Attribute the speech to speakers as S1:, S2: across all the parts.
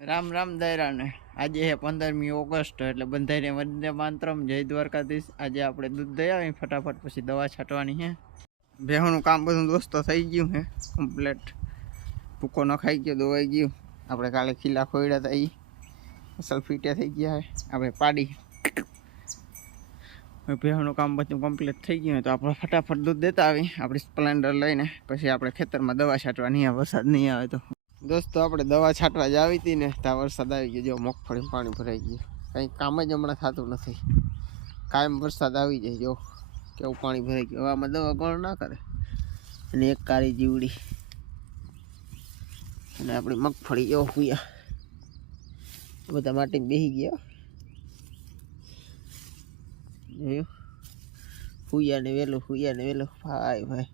S1: રામ રામ દાયરાને. આજે છે પંદરમી ઓગસ્ટ, એટલે બંધાઈને વંદે માતરમ. જય દ્વારકાધીશ. આજે આપણે દૂધ દઈ આવી ફટાફટ પછી દવા છાંટવાની છે ભેહુંનું કામ બધું દોસ્તો થઈ ગયું છે કમ્પ્લેટ ભૂકો નખાઈ ગયો, દોવાઈ ગયું. આપણે કાલે ખીલા ખોયડા હતા એ અસલ ફીટે થઈ ગયા છે આપણે પાડી. હવે ભેહુંનું કામ બધું કમ્પ્લીટ થઈ ગયું હોય તો આપણે ફટાફટ દૂધ દેતા આવી આપણી સ્પ્લેન્ડર લઈને, પછી આપણે ખેતરમાં દવા છાંટવાની આવે વરસાદ નહીં આવે તો. દોસ્તો, આપણે દવા છાંટવા જ આવી હતી ને ત્યાં વરસાદ આવી ગયો. જો, મગફળી પાણી ભરાઈ ગયું. કંઈ કામ જ હમણાં થતું નથી. કાયમ વરસાદ આવી જાય. જો, કેવું પાણી ભરાઈ ગયું. આમાં દવા ગણ ના કરે. અને એક કાળી જીવડી. અને આપણી મગફળી, જો, હુયા. બધા માટે બેસી ગયા. જોયું? હુયા ને વહેલું હુયા ને વહેલું ભાઈ ભાઈ.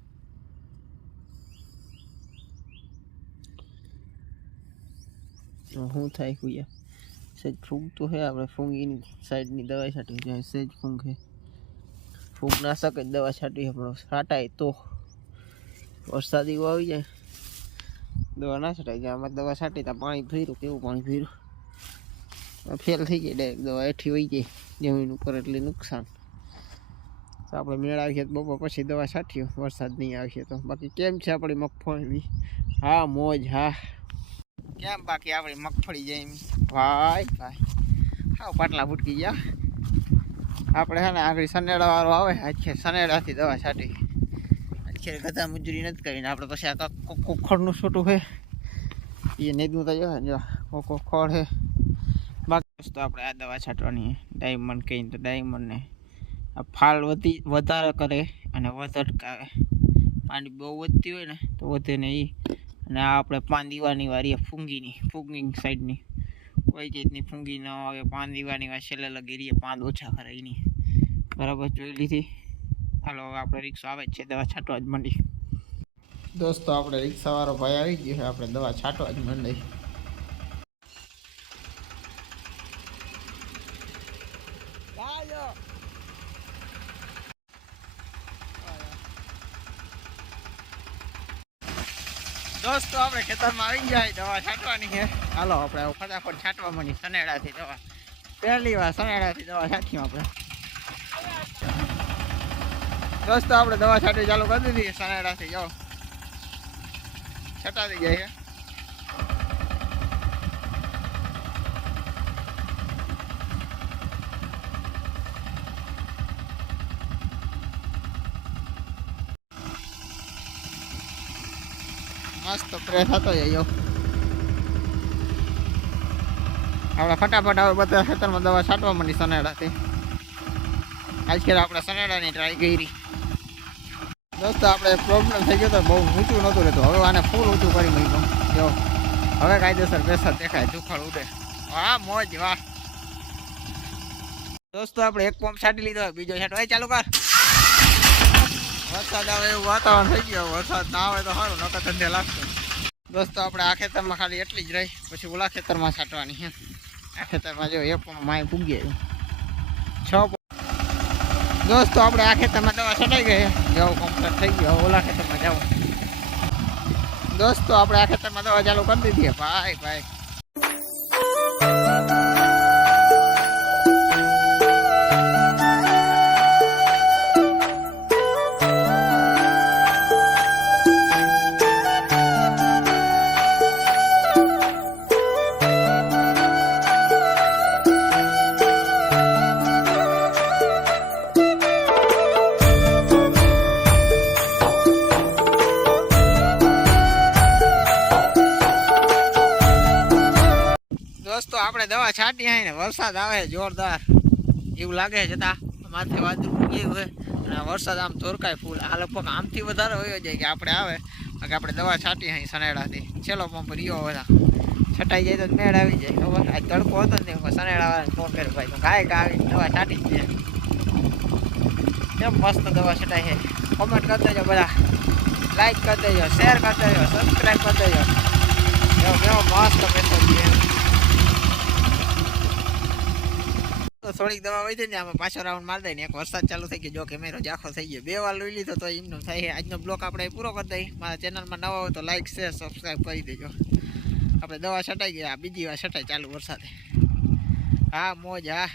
S1: શું થાય કુયા? સહેજ ફૂગ તો હે, આપણે ફૂંગીની સાઈડની દવા છાંટી જાય સહેજ ફૂંગ હે ફૂગ ના શકે દવા છાંટી આપણો છાંટાય તો. વરસાદ આવી જાય. દવા ના છાંટાય જાય આમાં દવા છાંટી, ત્યાં પાણી ભર્યું, કેવું પાણી ભર્યું? ફેલ થઈ જાય ડાયરેક્ટ દવા એઠી વહી જાય જમીન ઉપર એટલે નુકસાન. તો આપણે મેળ આવીએ તો બપોર પછી દવા છાંટીએ, વરસાદ નહીં આવીએ તો. બાકી કેમ છે આપણી મગફળી હા, મોજ, હા. કેમ બાકી આપણી મગફળી જેમ ભાઈ. ભાઈ. હા પાટલા ફૂટકી ગયા. આપણે છે ને આગળ સનેડા વાળો આવે આજે સનેડાથી દવા છાંટી. અત્યારે ગધા મજૂરી નથી કરીને આપણે પછી આ કોખડનું ખડનું છોટું છે. એ નેદું તો જો જો ખોળ છે. બાકી તો આપણે આ દવા છાંટવાની ડાયમંડ કહીને તો ડાયમંડને આ ફાલ વધી વધારે કરે અને વધટકાવે પાણી બહુ વધતી હોય ને તો વધે ને એ અને આ આપણે પાન દીવાની વારી ફૂંગીની ફૂંગિંગ સાઈડની. કોઈ જાતની ફૂંગી ન આવે, પાન દીવાની વાર છેલ્લે લગી રહીએ, પાન ઓછા કરે એની બરાબર જોઈ લીધી? હાલો આપણે રિક્ષા આવે જ છે, દવા છાંટવા જ માંડી દોસ્તો, આપણે રિક્ષાવાળો ભાઈ આવી ગયો આપણે દવા છાંટવા જ માંડી દોસ્તો, આપણે ખેતરમાં આવી જાય દવા છાંટવાની છે. હાલો, આપણે ફટાફટ છાંટવા માંડી સનેડાથી દવા. પહેલી વાર સનેડાથી દવા છાંટી આપણે. દોસ્તો, આપણે દવા છાંટી ચાલુ કરી દીધી. સનેડાથી જાઓ છટાતી જાય છે. મસ્ત પ્રેસ થતો જાય આપણે ફટાફટ હવે બધા ખેતરમાં દવા છાંટવા માંડી સનેડાથી આજકાલ આપણે સનેડાની ટ્રાય કરી. દોસ્તો, આપણે પ્રોબ્લેમ થઈ ગયો તો બહુ ઊંચું નહોતું રહેતું. હવે આને ફૂલ ઊંચું કરી મૂક્યું જો હવે કાયદેસર બેસા દેખાય દુખાડ ઉડે. વાહ મોજ, વાહ. દોસ્તો, આપણે એક પંપ છાંટી લીધો, બીજો છાંટો. ચાલુ કર. વરસાદ આવે એવું વાતાવરણ થઈ ગયું. વરસાદ ના આવે તો સારું, નકર ઠંડે લાગશે. દોસ્તો, આપણે આ ખેતરમાં ખાલી એટલી જ રહી. પછી ઓલા ખેતરમાં છાંટવાની છે આ ખેતરમાં જો એક પણ માય પૂગી છ. દોસ્તો, આપણે આ ખેતરમાં દવા છટાઈ ગઈ જવું કમ્પ્લીટ થઈ ગયું. ઓલા ખેતરમાં જવું. દોસ્તો, આપણે આ ખેતરમાં દવા ચાલુ કરી દીધી ભાઈ ભાઈ. છાંટી આવીને વરસાદ આવે જોરદાર. એવું લાગે છે છતાં માથે વાદળું ગયું હોય અને વરસાદ આમ તોરકાય ફૂલ. આ લગભગ આમથી વધારે હોય જાય કે આપણે આવે. બાકી આપણે દવા છાંટી અહીં સનેડાથી છેલ્લો પંપ રહ્યો બધા છટાઈ જાય તો મેળ આવી જાય. ખબર? આ તડકો હતો ને સનેડા વાળાને ફોન કર્યો. ભાઈ ગા આવી? દવા છાંટી જ જાય કેમ મસ્ત દવા છટાઈ છે. કોમેન્ટ કરી દેજો બધા. લાઈક કરી દેજો. શેર કરી દેજો. સબસ્ક્રાઈબ કરી દેજો. કેવો મસ્ત મેસેજ છે તો થોડીક દવા વધી ને આમાં પાછો રાઉન્ડ મારી દઈએ એક વરસાદ ચાલુ થઈ ગયો. જો કેમેરો જાખો થઈ ગયો. બે વાર લઈ લીધો તો એમનો થાય. આજનો બ્લોક આપણે પૂરો કરી દઈએ. મારા ચેનલમાં નવા હોય તો લાઈક શેર સબસ્ક્રાઈબ કરી દેજો. આપણે દવા છટાઈ ગયા. બીજી વાર છટાઈ ચાલુ વરસાદે. હા, મોજ, હા.